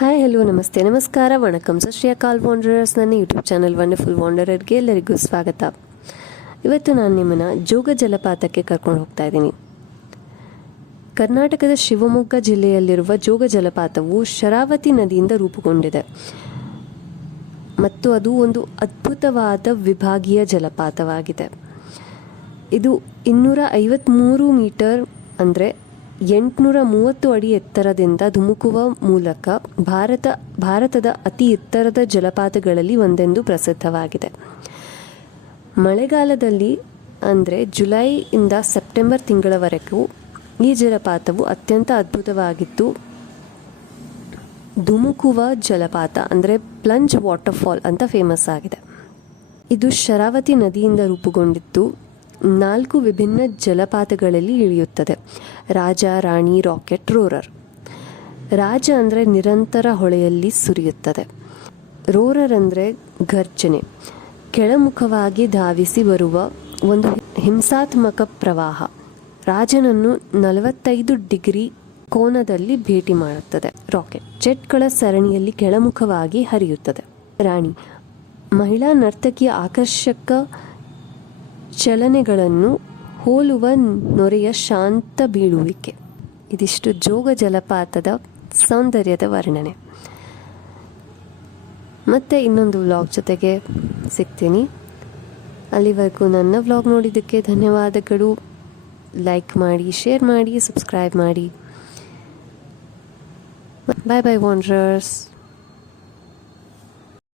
Hi hello ನಮಸ್ತೆ ನಮಸ್ಕಾರ ವಣಕಂ ಸತ್ ಶ್ರೀ ಅಕಾಲ್ ವಾಂಡರರ್ಸ್. ನನ್ನ ಯೂಟ್ಯೂಬ್ ಚಾನಲ್ ವಂಡರ್ಫುಲ್ ವಾಂಡರರ್ಗೆ ಎಲ್ಲರಿಗೂ ಸ್ವಾಗತ. ಇವತ್ತು ನಾನು ನಿಮ್ಮನ್ನು ಜೋಗ ಜಲಪಾತಕ್ಕೆ ಕರ್ಕೊಂಡು ಹೋಗ್ತಾ ಇದ್ದೀನಿ. ಕರ್ನಾಟಕದ ಶಿವಮೊಗ್ಗ ಜಿಲ್ಲೆಯಲ್ಲಿರುವ ಜೋಗ ಜಲಪಾತವು ಶರಾವತಿ ನದಿಯಿಂದ ರೂಪುಗೊಂಡಿದೆ ಮತ್ತು ಅದು ಒಂದು ಅದ್ಭುತವಾದ ವಿಭಾಗೀಯ ಜಲಪಾತವಾಗಿದೆ. ಇದು 253 ಮೀಟರ್ ಅಂದರೆ 830 ಅಡಿ ಎತ್ತರದಿಂದ ಧುಮುಕುವ ಮೂಲಕ ಭಾರತದ ಅತಿ ಎತ್ತರದ ಜಲಪಾತಗಳಲ್ಲಿ ಒಂದೆಂದು ಪ್ರಸಿದ್ಧವಾಗಿದೆ. ಮಳೆಗಾಲದಲ್ಲಿ ಅಂದರೆ ಜುಲೈಯಿಂದ ಸೆಪ್ಟೆಂಬರ್ ತಿಂಗಳವರೆಗೂ ಈ ಜಲಪಾತವು ಅತ್ಯಂತ ಅದ್ಭುತವಾಗಿದ್ದು, ಧುಮುಕುವ ಜಲಪಾತ ಅಂದರೆ ಪ್ಲಂಜ್ ವಾಟರ್ಫಾಲ್ ಅಂತ ಫೇಮಸ್ ಆಗಿದೆ. ಇದು ಶರಾವತಿ ನದಿಯಿಂದ ರೂಪುಗೊಂಡಿದ್ದು 4 ವಿಭಿನ್ನ ಜಲಪಾತಗಳಲ್ಲಿ ಇಳಿಯುತ್ತದೆ: ರಾಜ, ರಾಣಿ, ರಾಕೆಟ್, ರೋರರ್. ರಾಜ ಅಂದರೆ ನಿರಂತರ ಹೊಳೆಯಲ್ಲಿ ಸುರಿಯುತ್ತದೆ. ರೋರರ್ ಅಂದರೆ ಘರ್ಜನೆ, ಕೆಳಮುಖವಾಗಿ ಧಾವಿಸಿ ಬರುವ ಒಂದು ಹಿಂಸಾತ್ಮಕ ಪ್ರವಾಹ. ರಾಜನನ್ನು 45 ಡಿಗ್ರಿ ಕೋನದಲ್ಲಿ ಭೇಟಿ ಮಾಡುತ್ತದೆ. ರಾಕೆಟ್ ಜೆಟ್ಗಳ ಸರಣಿಯಲ್ಲಿ ಕೆಳಮುಖವಾಗಿ ಹರಿಯುತ್ತದೆ. ರಾಣಿ ಮಹಿಳಾ ನರ್ತಕಿಯ ಆಕರ್ಷಕ ಚಲನೆಗಳನ್ನು ಹೋಲುವ ನೊರೆಯ ಶಾಂತ ಬೀಳುವಿಕೆ. ಇದಿಷ್ಟು ಜೋಗ ಜಲಪಾತದ ಸೌಂದರ್ಯದ ವರ್ಣನೆ. ಮತ್ತೆ ಇನ್ನೊಂದು ವ್ಲಾಗ್ ಜೊತೆಗೆ ಸಿಗ್ತೀನಿ. ಅಲ್ಲಿವರೆಗೂ ನನ್ನ ವ್ಲಾಗ್ ನೋಡಿದ್ದಕ್ಕೆ ಧನ್ಯವಾದಗಳು. ಲೈಕ್ ಮಾಡಿ, ಶೇರ್ ಮಾಡಿ, ಸಬ್ಸ್ಕ್ರೈಬ್ ಮಾಡಿ. ಬಾಯ್ ಬಾಯ್ ವಾಂಡರರ್ಸ್.